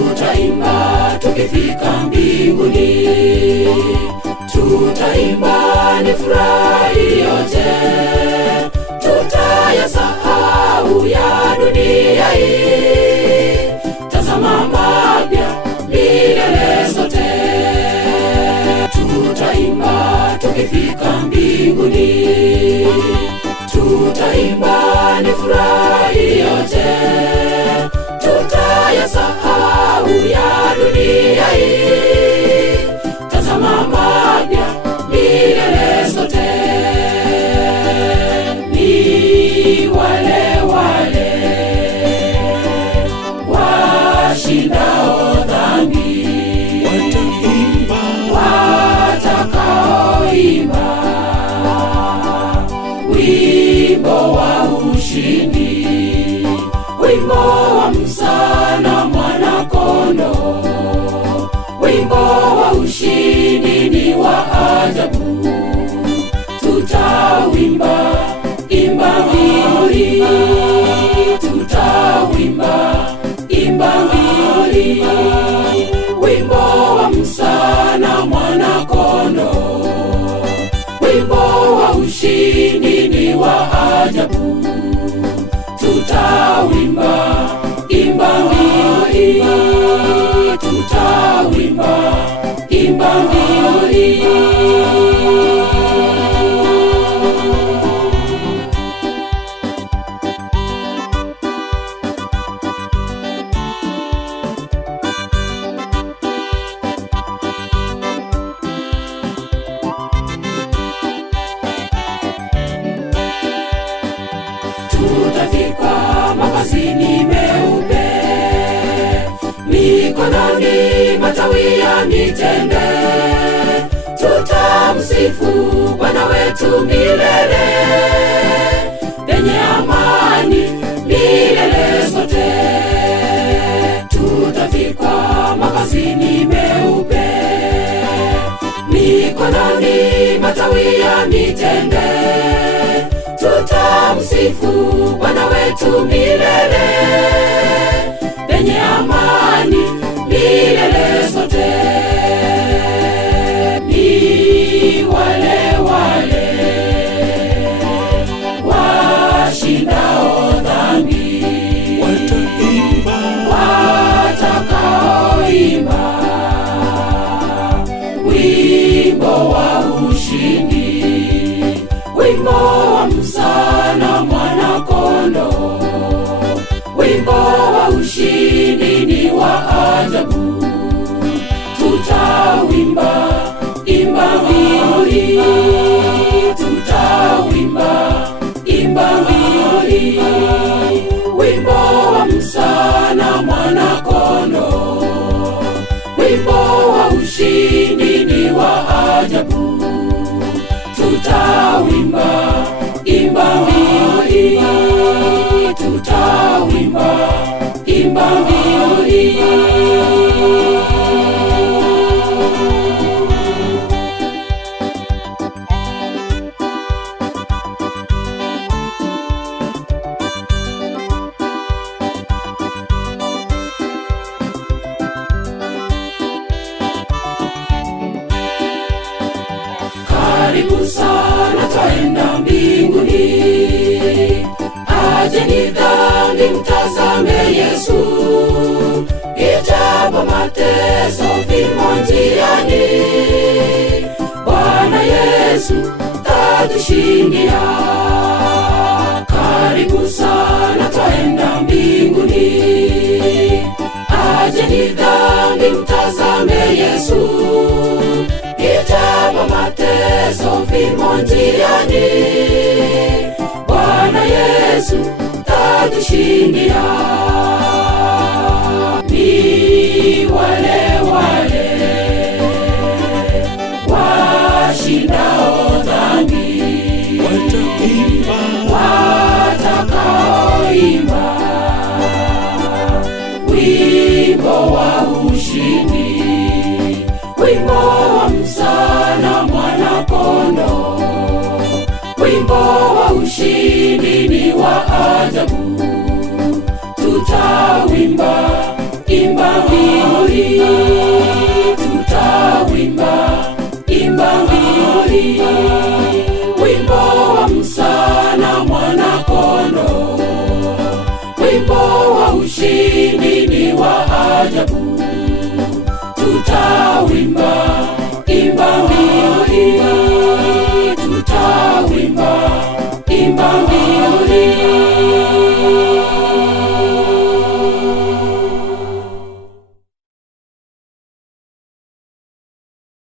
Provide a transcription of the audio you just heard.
Tutaimba tukifika mbinguni, tutaimba ni furahi yote, tutayasahau ya dunia hii. Tazama mapya milele zote. Tutaimba tukifika mbinguni, tutaimba ni furahi yote, tutayasahau ya dunia hii. Tazama mapya milele zote. Ni wale wale washindao dhambi, watakaoimba wimbo wa ushindi, wimbo wa Musa na Mwana-Kondoo. Wimbo wa ushindi ni wa ajabu, tutawimba imba mbili, tutawimba imba mbili. Wimbo wa Musa na Mwana-Kondoo, wimbo wa ushindi ni wa ajabu, tutawimba imba mbili, tutawimba imba mbili. Tutavikwa mavazi meupe, mikononi matawi ya mitende. Tutamsifu Bwana wetu milele, penye amani milele zote. Tutavikwa mavazi meupe, mikononi matawi ya mitende. Tutamsifu Bwana wetu milele, penye amani milele zote. Ni wale wale washindao dhambi, watakaoimba wimbo wa ushindi, wimbo wa Musa na Mwana-Kondoo. Wimbo wa ushindi ni wa ajabu, tutawimba imba mbili, tutawimba imba mbili. Wimbo wa Musa na Mwana-Kondoo, wimbo wa ushindi ni wa ajabu, tutawimba imba mbili, tutawimba imba mbili. Karibu sana twaenda mbinguni, ajeni dhambi mtazame Yesu. Ijapo mateso vimo njiani, Bwana Yesu tatushindia. Karibu sana twaenda mbinguni, ajeni dhambi mtazame Yesu. Ijapo mateso vimo njiani, Bwana Yesu tatushindia. Ni wale wale washindao dhambi, watakaoimba wimbo wa ushindi, wimbo wa Musa na Mwana-Kondoo. Wimbo wa ushindi ni wa ajabu, tutawimba imba mbinguni, tutawimba, imba mbinguni, wimbo wa Musa na Mwana-Kondoo. Wimbo wa ushindi ni wa ajabu, tutawimba,